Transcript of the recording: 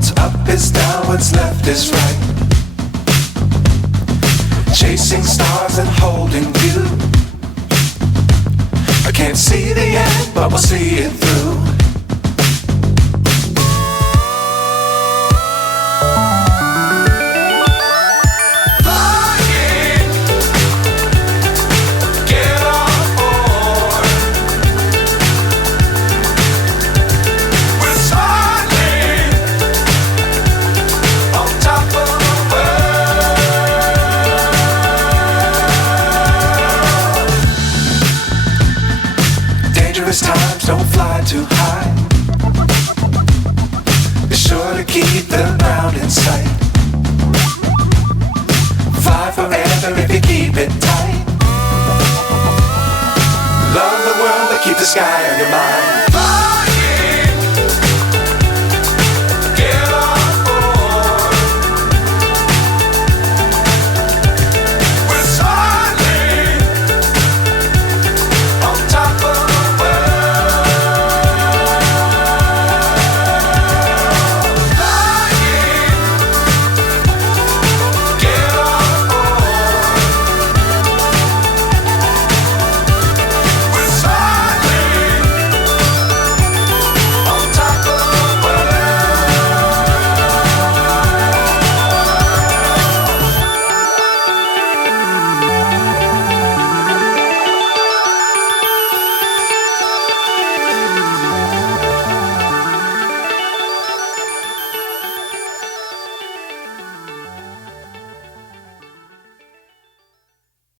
What's up is down, what's left is right. Chasing stars and holding you. I can't see the end, but we'll see it through. Times don't fly too high. Be sure to keep the ground in sight. Fly forever if you keep it tight. Love the world but keep the sky on your mind.